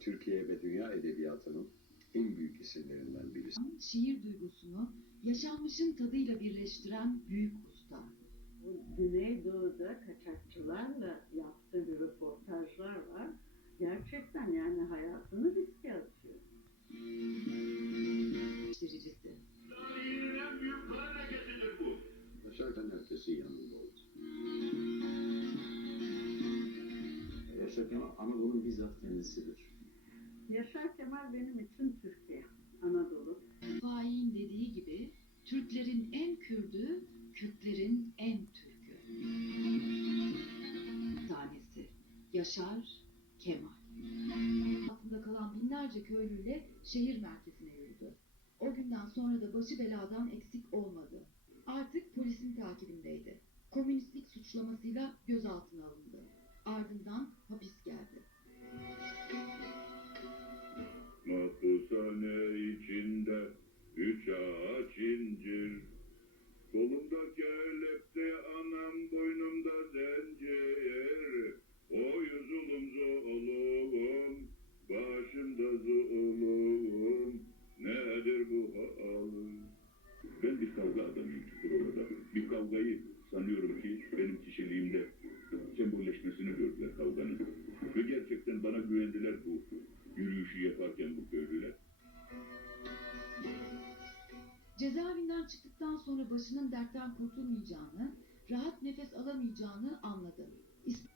Türkiye ve dünya edebiyatının en büyük isimlerinden birisi. şiir duygusunu yaşanmışın tadıyla birleştiren büyük usta. Bu Güneydoğu'da kaçakçılarla yaptığı bir röportajlar var. Gerçekten yani hayatını riske atıyor. Bu. Yaşarken herkesin yanında oldu. Yaşar Kemal Anadolu'nun bizzat kendisidir. Yaşar Kemal benim için Türkiye, Anadolu. Faik'in dediği gibi Türklerin en Kürdü, Kürtlerin en Türkü. Bir tanesi Yaşar Kemal. Altında kalan binlerce köylüyle şehir merkezine yürüdü. O günden sonra da başı beladan eksik olmadı. Artık polisin takibindeydi. Komünistlik suçlamasıyla gözaltına alındı. Mahpushane içinde üç ağaç incir. Cezaevinden çıktıktan sonra başının dertten kurtulmayacağını, rahat nefes alamayacağını anladı.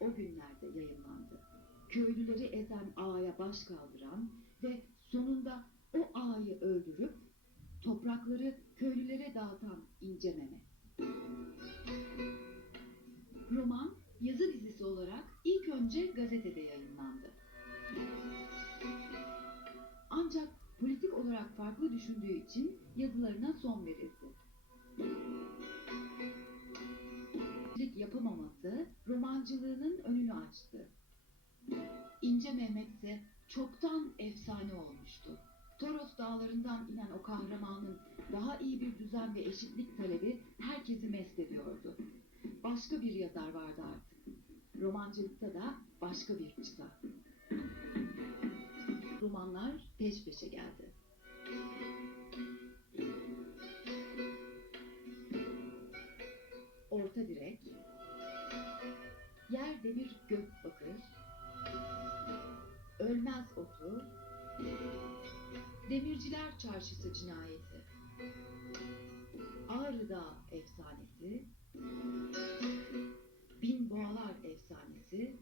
O günlerde yayınlandı. Köylüleri ezen ağaya baş kaldıran ve sonunda o ağayı öldürüp toprakları köylülere dağıtan İnce Mehmet. Roman yazı dizisi olarak ilk önce gazetede yayınlandı. Düşündüğü için yazılarına son verildi. Politik yapamaması romancılığının önünü açtı. İnce Mehmet ise çoktan efsane olmuştu. Toros dağlarından inen o kahramanın daha iyi bir düzen ve eşitlik talebi herkesi mest ediyordu. Başka bir yazar vardı artık. Romancılıkta da başka bir çıta. Orta direk, yer demir gök bakır, ölmez otu, demirciler çarşısı cinayeti, Ağrı Dağı efsanesi, Bin Boğalar efsanesi,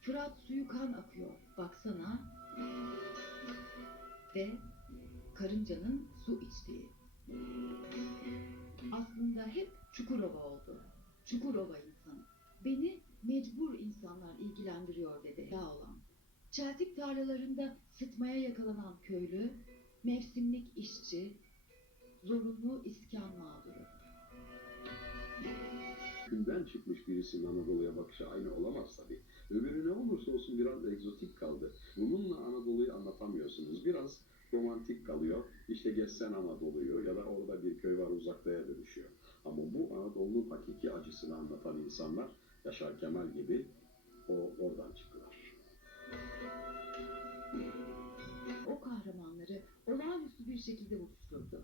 Fırat suyu kan akıyor baksana. Ve karıncanın su içtiği. Aslında hep Çukurova oldu. Çukurova insanı. Beni mecbur insanlar ilgilendiriyor dedi ya olan. Çeltik tarlalarında sıtmaya yakalanan köylü, mevsimlik işçi, zorunlu iskan mağduru. Günden çıkmış birisinin Anadolu'ya bakışı aynı olamaz tabii. Öbürü ne olursa olsun biraz egzotik kaldı. Bununla Anadolu'yu anlatamıyorsunuz. Biraz romantik kalıyor. İşte geçsen Anadolu'yu ya da orada bir köy var uzaktaya dönüşüyor. Ama bu Anadolu'nun hakiki acısını anlatan insanlar Yaşar Kemal gibi o oradan çıktılar. O kahramanları olağanüstü bir şekilde buluşturdu.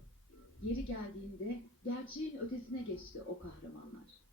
Yeri geldiğinde gerçeğin ötesine geçti o kahramanlar.